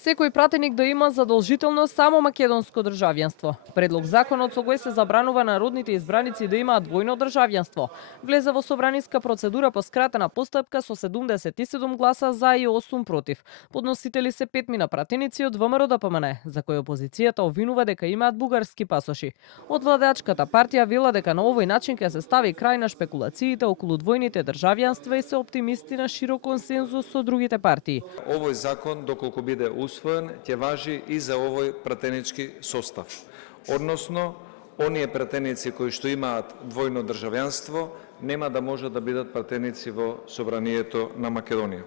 Секој пратеник да има задолжително само македонско државјанство. Предлог законот со кој се забранува народните избраници да имаат двојно државјанство влезе во собраниска процедура по скратена постапка со 77 гласа за и 8 против. Подносители се 5 мина пратеници од ВМРО-ДПМН, за кои опозицијата обвинува дека имаат бугарски пасоши. Од владеачката партија вела дека на овој начин ќе се стави крај на шпекулациите околу двојните државјанства и се оптимисти на широк консензус со другите партии. Овој закон, доколку биде усвоен, ќе важи и за овој пратенички состав. Односно, оние пратеници кои што имаат двојно државјанство нема да можат да бидат пратеници во собранието на Македонија.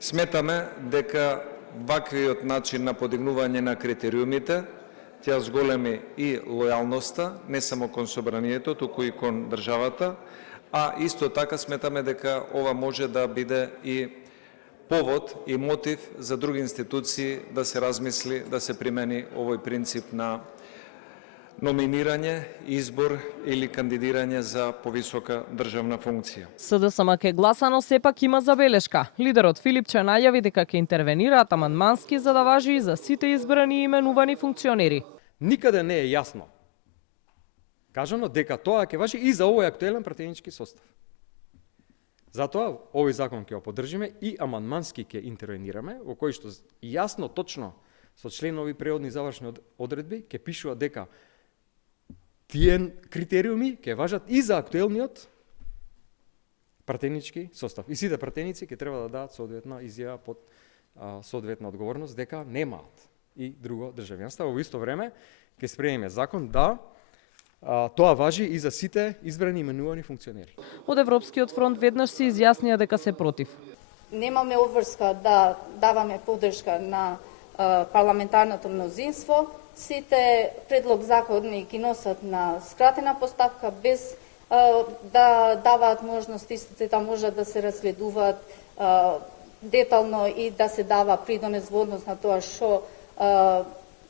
Сметаме дека ваквиот начин на подигнување на критериумите ќе зголеми и лојалноста не само кон собранието, туку и кон државата, а исто така сметаме дека ова може да биде и повод и мотив за други институции да се размисли, да се примени овој принцип на номинирање, избор или кандидирање за повисока државна функција. СДСМ ке гласа, но сепак има забелешка. Лидерот Филипче најави дека ќе интервенираат амандмански за да важи и за сите избрани и именувани функционери. Никаде не е јасно кажано дека тоа ќе важи и за овој актуелен пратенички состав. Затоа овој закон ќе го поддржиме и амандмански ќе интервенираме, во кој што јасно, точно со членови преодни завршни одредби ќе пишува дека тие критериуми ќе важат и за актуелниот пратенички состав. И сите пратеници ќе треба да дадат соодветна изјава под соодветна одговорност дека немаат и друго државјанство. Во исто време ќе спремиме закон да тоа важи и за сите избрани именувани функционери. Од Европскиот фронт веднаш се изјаснија дека се против. Немаме обврска да даваме поддршка на парламентарното мнозинство. Сите предлог закони ги носат на скратена постапка без да даваат можност истите да можат да се разгледуваат детално и да се дава придонес во однос на тоа што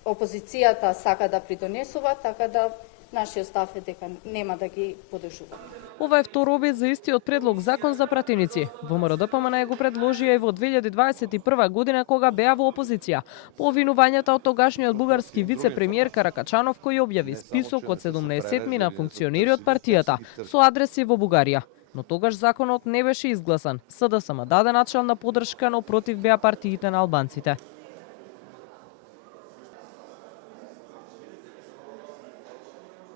опозицијата сака да придонесува, така да нашиот став е дека нема да ги поддржува. Ова е втор обид за истиот предлог закон за пратеници. ВМРО-ДПМН го предложија и во 2021 година кога беа во опозиција. По обвинувањата од тогашниот бугарски вице-премиер Каракачанов кој објави список од 70 мина функционери од партијата со адреси во Бугарија. Но тогаш законот не беше изгласан. СДСМ даде начална поддршка, но против беа партиите на албанците.